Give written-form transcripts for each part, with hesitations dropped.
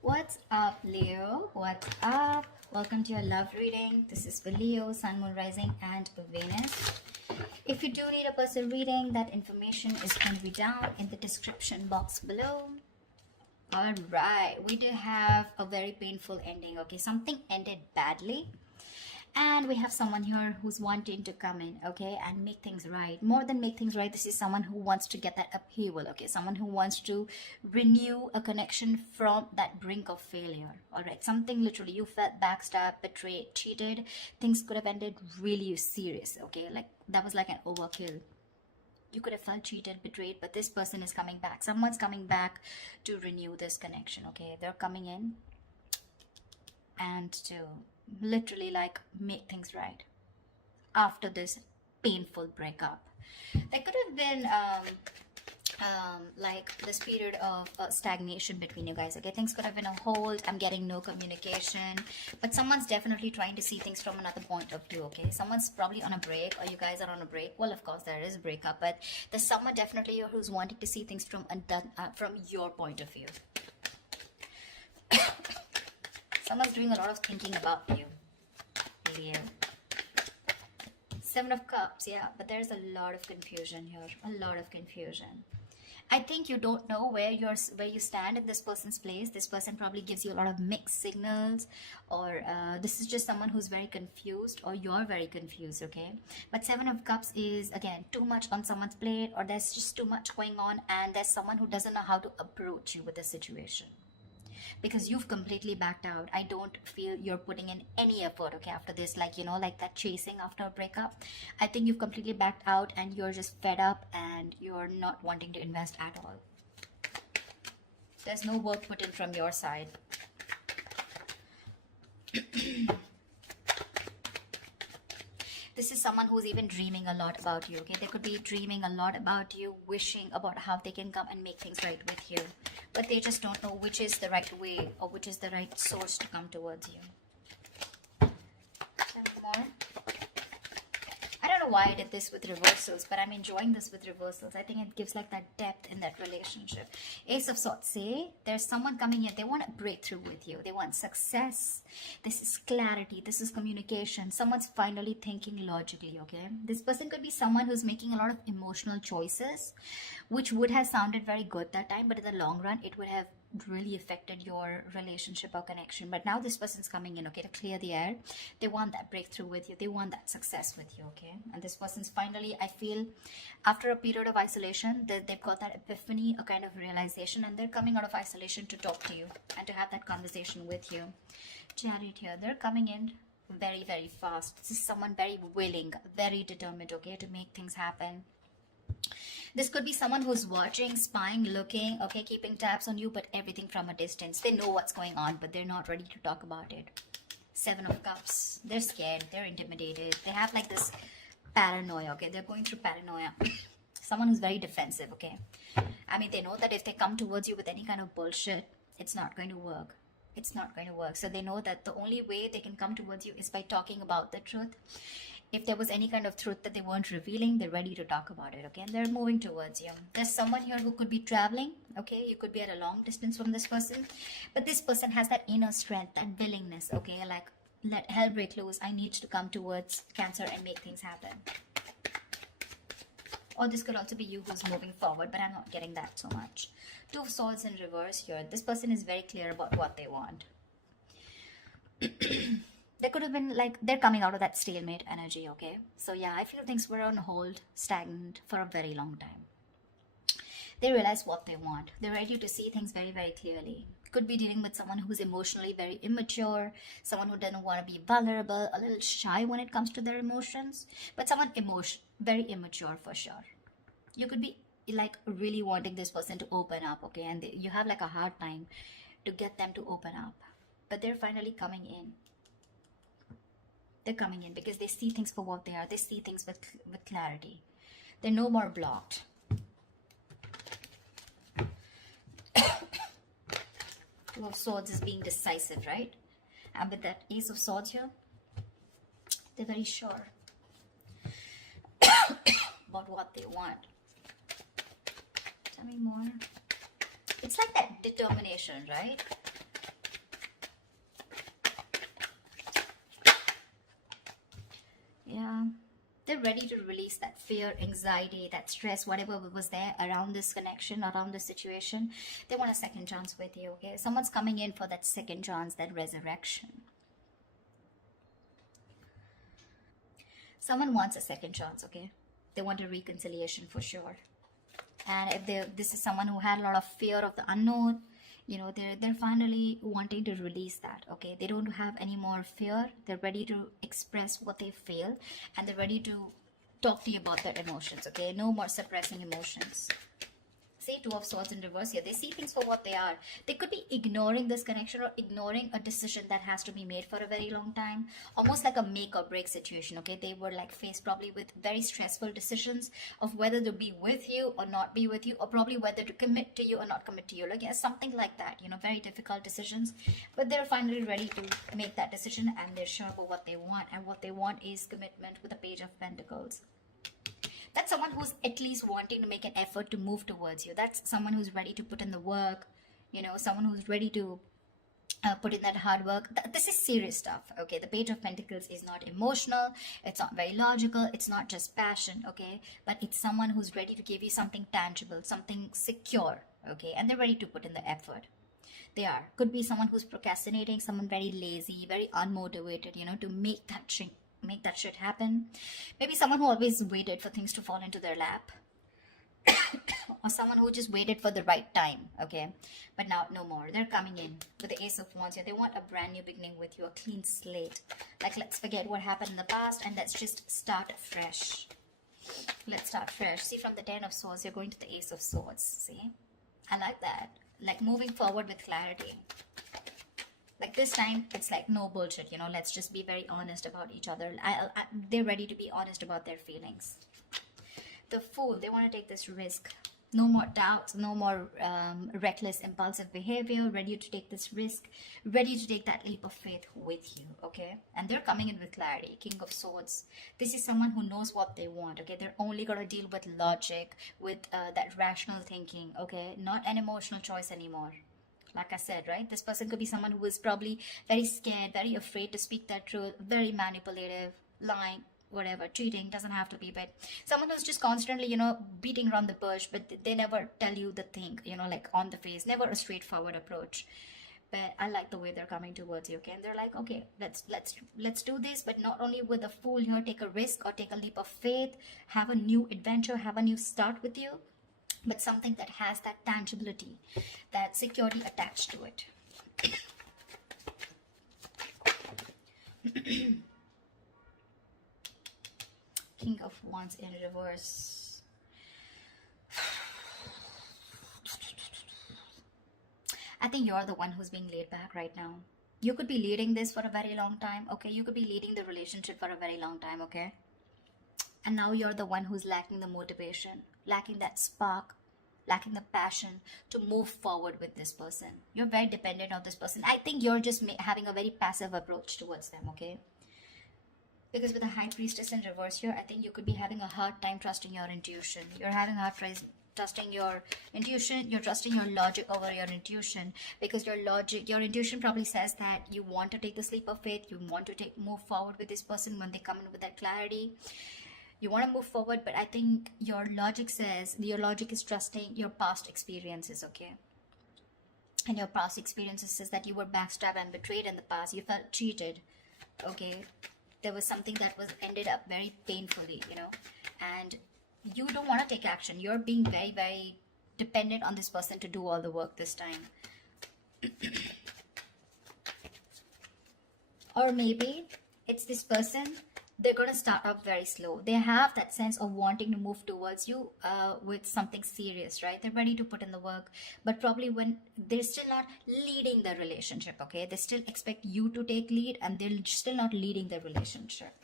What's up, Leo? What's up? Welcome to your love reading. This is for Leo, Sun, Moon, Rising, and Venus. If you do need a personal reading, that information is going to be down in the description box below. All right, we do have a very painful ending. Okay, something ended badly. And we have someone here who's wanting to come in, okay, and make things right. More than make things right, this is someone who wants to get that upheaval, okay? Someone who wants to renew a connection from that brink of failure, all right? Something literally, you felt backstabbed, betrayed, cheated. Things could have ended really serious, okay? Like, that was like an overkill. You could have felt cheated, betrayed, but this person is coming back. Someone's coming back to renew this connection, okay? They're coming in and to literally like make things right after this painful breakup. There could have been like this period of stagnation between you guys, okay? Things could have been a hold. I'm getting no communication, but someone's definitely trying to see things from another point of view, okay? Someone's probably on a break, or you guys are on a break. Well, of course there is a breakup, but there's someone definitely here who's wanting to see things from your point of view. Someone's doing a lot of thinking about you, Leo. Seven of Cups, yeah, but there's a lot of confusion here. A lot of confusion. I think you don't know where you stand in this person's place. This person probably gives you a lot of mixed signals, or this is just someone who's very confused, or you're very confused, okay? But Seven of Cups is, again, too much on someone's plate, or there's just too much going on, and there's someone who doesn't know how to approach you with the situation. Because you've completely backed out. I don't feel you're putting in any effort, okay, after this, like, you know, like that chasing after a breakup. I think you've completely backed out and you're just fed up and you're not wanting to invest at all. There's no work put in from your side. This is someone who's even dreaming a lot about you, okay? They could be dreaming a lot about you, wishing about how they can come and make things right with you. But they just don't know which is the right way or which is the right source to come towards you. Some more. I don't know why I did this with reversals, but I'm enjoying this with reversals. I think it gives like that depth in that relationship. Ace of Swords, say there's someone coming here. They want a breakthrough with you. They want success. This is clarity. This is communication. Someone's finally thinking logically, okay? This person could be someone who's making a lot of emotional choices, which would have sounded very good that time, but in the long run, it would have really affected your relationship or connection. But now this person's coming in, okay, to clear the air. They want that breakthrough with you. They want that success with you, okay? And this person's finally, I feel, after a period of isolation, they've got that epiphany, a kind of realization, and they're coming out of isolation to talk to you and to have that conversation with you. Chariot here, they're coming in very, very fast. This is someone very willing, very determined, okay, to make things happen. This could be someone who's watching, spying, looking, okay, keeping tabs on you, but everything from a distance. They know what's going on, but they're not ready to talk about it. Seven of Cups. They're scared. They're intimidated. They have like this paranoia, okay? They're going through paranoia. Someone who's very defensive, okay? I mean, they know that if they come towards you with any kind of bullshit, it's not going to work. It's not going to work. So they know that the only way they can come towards you is by talking about the truth. If there was any kind of truth that they weren't revealing, they're ready to talk about it, okay? And they're moving towards you. There's someone here who could be traveling, okay? You could be at a long distance from this person. But this person has that inner strength, that willingness, okay? Like, let hell break loose. I need to come towards Cancer and make things happen. Or this could also be you who's moving forward, but I'm not getting that so much. Two of Swords in reverse here. This person is very clear about what they want. There could have been like, they're coming out of that stalemate energy, okay? So yeah, I feel things were on hold, stagnant for a very long time. They realize what they want. They're ready to see things very, very clearly. Could be dealing with someone who's emotionally very immature, someone who doesn't want to be vulnerable, a little shy when it comes to their emotions, but someone very immature for sure. You could be like really wanting this person to open up, okay? And you have like a hard time to get them to open up, but they're finally coming in. They're coming in because they see things for what they are. They see things with clarity. They're no more blocked. Two of Swords is being decisive, right? And with that Ace of Swords here, they're very sure about what they want. Tell me more. It's like that determination, right? They're ready to release that fear, anxiety, that stress, whatever was there around this connection, around this situation. They want a second chance with you, okay? Someone's coming in for that second chance, that resurrection. Someone wants a second chance, okay? They want a reconciliation for sure. And if this is someone who had a lot of fear of the unknown, you know, they're finally wanting to release that, okay? They don't have any more fear. They're ready to express what they feel, and they're ready to talk to you about their emotions, okay? No more suppressing emotions. See, Two of Swords in reverse here. They see things for what they are. They could be ignoring this connection or ignoring a decision that has to be made for a very long time. Almost like a make or break situation, okay? They were like faced probably with very stressful decisions of whether to be with you or not be with you, or probably whether to commit to you or not commit to you. Like, yeah, something like that, you know, very difficult decisions. But they're finally ready to make that decision, and they're sure about what they want. And what they want is commitment with the Page of Pentacles. That's someone who's at least wanting to make an effort to move towards you. That's someone who's ready to put in the work, you know, someone who's ready to put in that hard work. This is serious stuff, okay? The Page of Pentacles is not emotional, it's not very logical, it's not just passion, okay? But it's someone who's ready to give you something tangible, something secure, okay? And they're ready to put in the effort. They are. Could be someone who's procrastinating, someone very lazy, very unmotivated, you know, to make that shit happen. Maybe someone who always waited for things to fall into their lap. Or someone who just waited for the right time, okay? But now no more. They're coming in with the Ace of Wands here. They want a brand new beginning with you, a clean slate. Like, let's forget what happened in the past and let's just start fresh. Let's start fresh. See, from the Ten of Swords, you're going to the Ace of Swords. See? I like that. Like, moving forward with clarity. Like, this time, it's like no bullshit, you know, let's just be very honest about each other. They're ready to be honest about their feelings. The Fool, they want to take this risk. No more doubts, no more reckless, impulsive behavior. Ready to take this risk. Ready to take that leap of faith with you, okay? And they're coming in with clarity. King of Swords. This is someone who knows what they want, okay? They're only going to deal with logic, with that rational thinking, okay? Not an emotional choice anymore. Like I said, right? This person could be someone who is probably very scared, very afraid to speak that truth, very manipulative, lying, whatever, cheating, doesn't have to be, but someone who's just constantly, you know, beating around the bush, but they never tell you the thing, you know, like on the face, never a straightforward approach. But I like the way they're coming towards you, okay? And they're like, okay, let's do this, but not only with a Fool here, take a risk or take a leap of faith, have a new adventure, have a new start with you, but something that has that tangibility, that security attached to it. King of Wands in reverse. I think you're the one who's being laid back right now. You could be leading this for a very long time, okay? You could be leading the relationship for a very long time, okay? And now you're the one who's lacking the motivation, lacking that spark, lacking the passion to move forward with this person. You're very dependent on this person. I think you're just having a very passive approach towards them, okay? Because with the High Priestess in reverse here, I think you could be having a hard time trusting your intuition. You're having a hard time trusting your intuition. You're trusting your logic over your intuition, because your intuition probably says that you want to take this leap of faith. You want to move forward with this person when they come in with that clarity. You want to move forward, but I think your logic is trusting your past experiences, okay? And your past experiences says that you were backstabbed and betrayed in the past. You felt cheated, okay? There was something that was ended up very painfully, you know? And you don't want to take action. You're being very, very dependent on this person to do all the work this time. Or maybe it's this person, they're going to start off very slow. They have that sense of wanting to move towards you with something serious, right? They're ready to put in the work, but probably when they're still not leading the relationship, okay? They still expect you to take lead, and they're still not leading the relationship.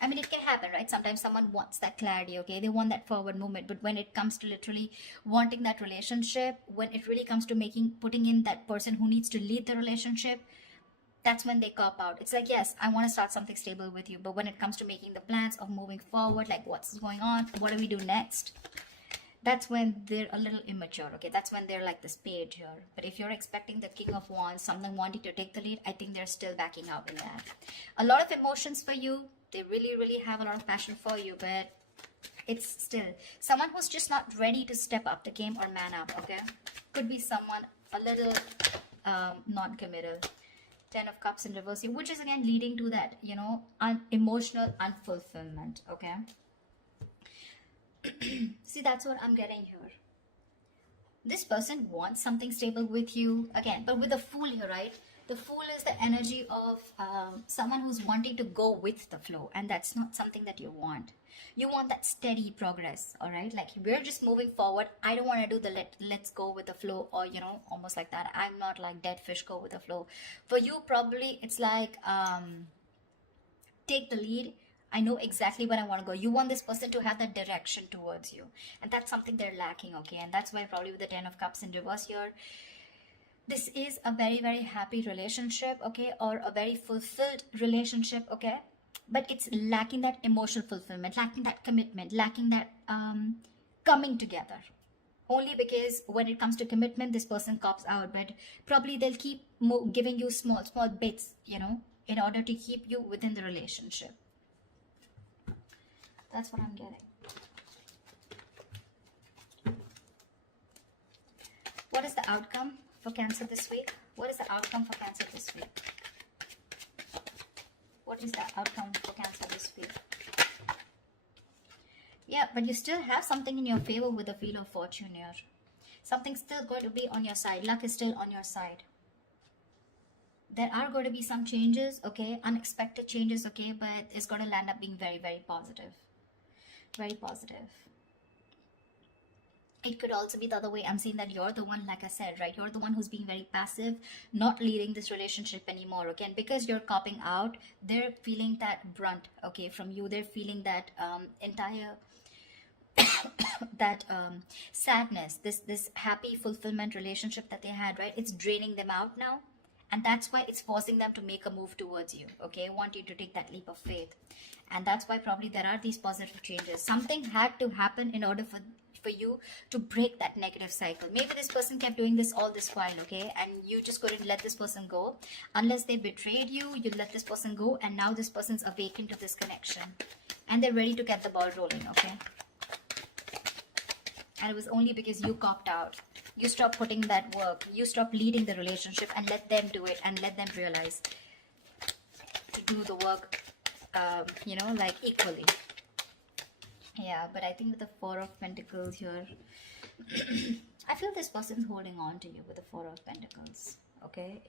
I mean, it can happen, right? Sometimes someone wants that clarity, okay? They want that forward movement, but when it comes to literally wanting that relationship, when it really comes to putting in that person who needs to lead the relationship, that's when they cop out. It's like, yes, I want to start something stable with you, but when it comes to making the plans of moving forward, like what's going on, what do we do next, that's when they're a little immature, okay? That's when they're like this page here. But if you're expecting the King of Wands, someone wanting to take the lead, I think they're still backing out in that. A lot of emotions for you, They really, really have a lot of passion for you, but it's still someone who's just not ready to step up the game or man up, okay? Could be someone a little non-committal. 10 of Cups in reverse here, which is again leading to that, you know, emotional unfulfillment, okay? See, that's what I'm getting here. This person wants something stable with you again, but with the Fool here, right? The Fool is the energy of someone who's wanting to go with the flow, and that's not something that you want. You want that steady progress, all right? Like, we're just moving forward. I don't want to do the let's go with the flow, or, you know, almost like that. I'm not like dead fish, go with the flow. For you, probably it's like take the lead. I know exactly where I want to go. You want this person to have that direction towards you, and that's something they're lacking, okay? And that's why probably with the 10 of Cups in reverse here, this is a very, very happy relationship, okay? Or a very fulfilled relationship, okay? But it's lacking that emotional fulfillment, lacking that commitment, lacking that coming together. Only because when it comes to commitment, this person cops out, but probably they'll keep giving you small bits, you know, in order to keep you within the relationship. That's what I'm getting. What is the outcome for Cancer this week? What is the outcome for Cancer this week? What is the outcome for Cancer this week? Yeah, but you still have something in your favor with the Wheel of Fortune here. Something's still going to be on your side. Luck is still on your side. There are going to be some changes, okay? Unexpected changes, okay? But it's going to land up being very, very positive. Very positive. It could also be the other way. I'm saying that you're the one, like I said, right? You're the one who's being very passive, not leading this relationship anymore, okay? And because you're copping out, they're feeling that brunt, okay, from you. They're feeling that entire that sadness, this happy fulfillment relationship that they had, right? It's draining them out now, and that's why it's forcing them to make a move towards you, okay? Want you to take that leap of faith. And that's why probably there are these positive changes. Something had to happen in order for you to break that negative cycle. Maybe this person kept doing this all this while, okay? And you just couldn't let this person go. Unless they betrayed you, you let this person go, and now this person's awakened to this connection. And they're ready to get the ball rolling, okay? And it was only because you copped out. You stopped putting that work. You stopped leading the relationship and let them do it, and let them realize to do the work, you know, like equally. Yeah, but I think with the Four of Pentacles here, I feel this person's holding on to you with the Four of Pentacles, okay?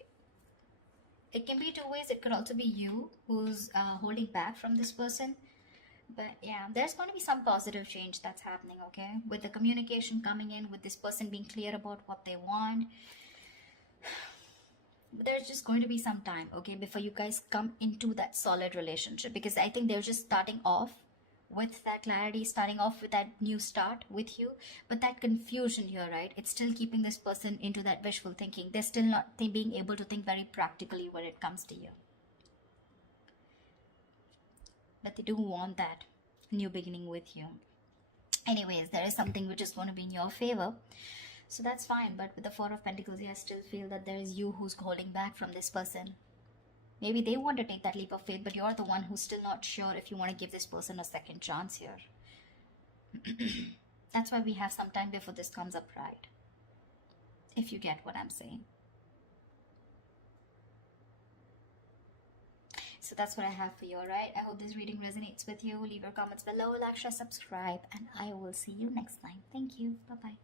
It can be two ways. It could also be you who's holding back from this person. But yeah, there's going to be some positive change that's happening, okay? With the communication coming in, with this person being clear about what they want. But there's just going to be some time, okay, before you guys come into that solid relationship. Because I think they're just starting off with that clarity, starting off with that new start with you. But that confusion here, right, it's still keeping this person into that wishful thinking. They're still not being able to think very practically when it comes to you. But they do want that new beginning with you. Anyways, there is something which is going to be in your favor. So that's fine. But with the Four of Pentacles, I still feel that there is you who's holding back from this person. Maybe they want to take that leap of faith, but you're the one who's still not sure if you want to give this person a second chance here. That's why we have some time before this comes up, right? If you get what I'm saying. So that's what I have for you, alright? I hope this reading resonates with you. Leave your comments below, like, share, subscribe, and I will see you next time. Thank you. Bye-bye.